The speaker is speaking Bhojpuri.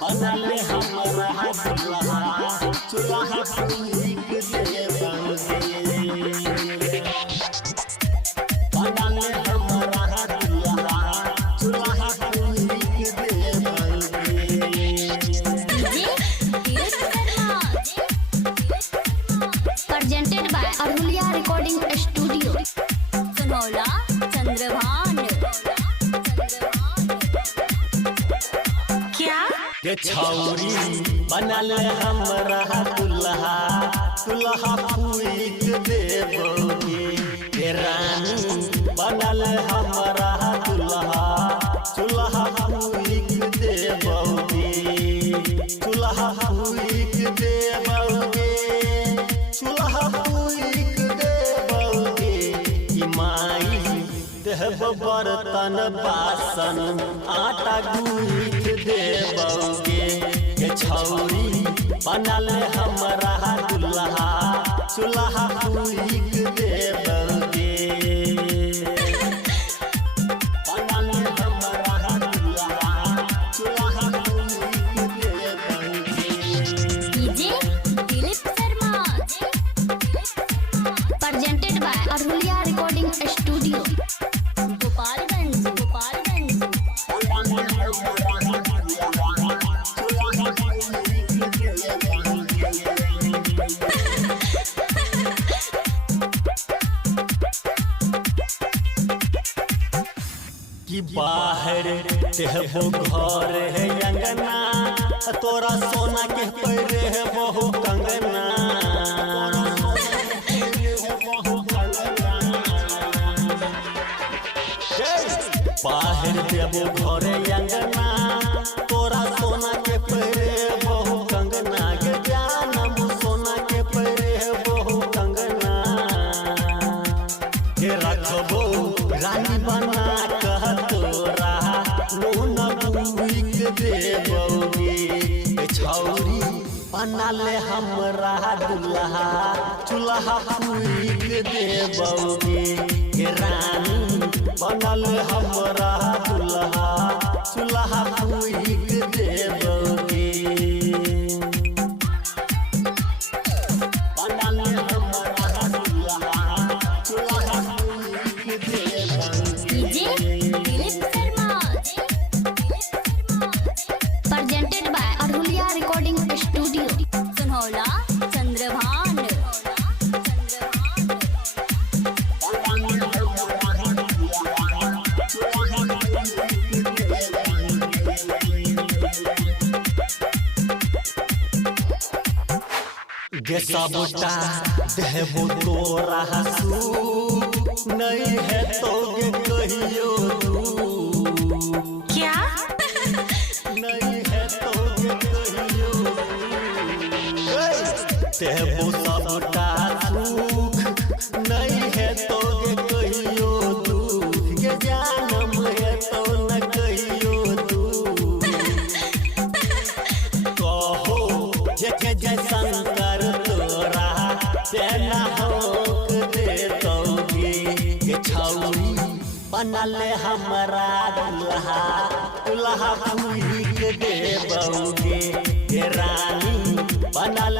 बनले हमरा दुल्हा चूल्हा फूक देबगे बनले हमरा दुल्हा चूल्हा फूक देबगे presented by Arhulia Recording Studio, Sonola, Chandrabhan। क्या के छौरी बनल हमरा दुल्हा चूल्हा फूक देबगे के रानी बनल हमरा दुल्हा चूल्हा फूक देबगे चूल्हा फूक देबगे चूल्हा फूक देबगे कि माई देब बर्तन बासन आटा गूँथ देबगे के छौरी बनल हमरा दुल्हा चूल्हा फूक देबगे बनल हमरा दुल्हा चूल्हा फूक देबगे DJ Dilip Sharma, presented by Arhulia Recording Studio, Gopalganj, Gopalganj। कि बाहर तेहबो घर है अंगना तोरा सोना के पैरे है बहु कंगना बाहर देबो घर अंगना तोरा सोना के पैरे बहु कंगना के जानम सोना के पैरे बहु कंगना के रखबो रानी बना कह तोरा नून फूक देबगे छौरी बनल हमरा दुल्हा चूल्हा फूक देबगे के रानी बनल हमरा दुल्हा चूल्हा फूक देबगे बनल हमरा दुल्हा चूल्हा फूक देबगे DJ Dilip Sharma, presented by Arhulia Recording Studio, Sonola, Chandrabhan। गे सबटा देबो तोरा हसू नहीं है तो गे कहियो तू क्या नहीं है तो गे कहियो देबो सबटा सुख नहीं है तो गे कहियो तू गे जानम है तो न कहियो तू कहो जे जय शंकर तोरा तेना होक देतौगे के छौरी बनल हमरा दुल्हा चूल्हा फूक देबगे के रानी बनल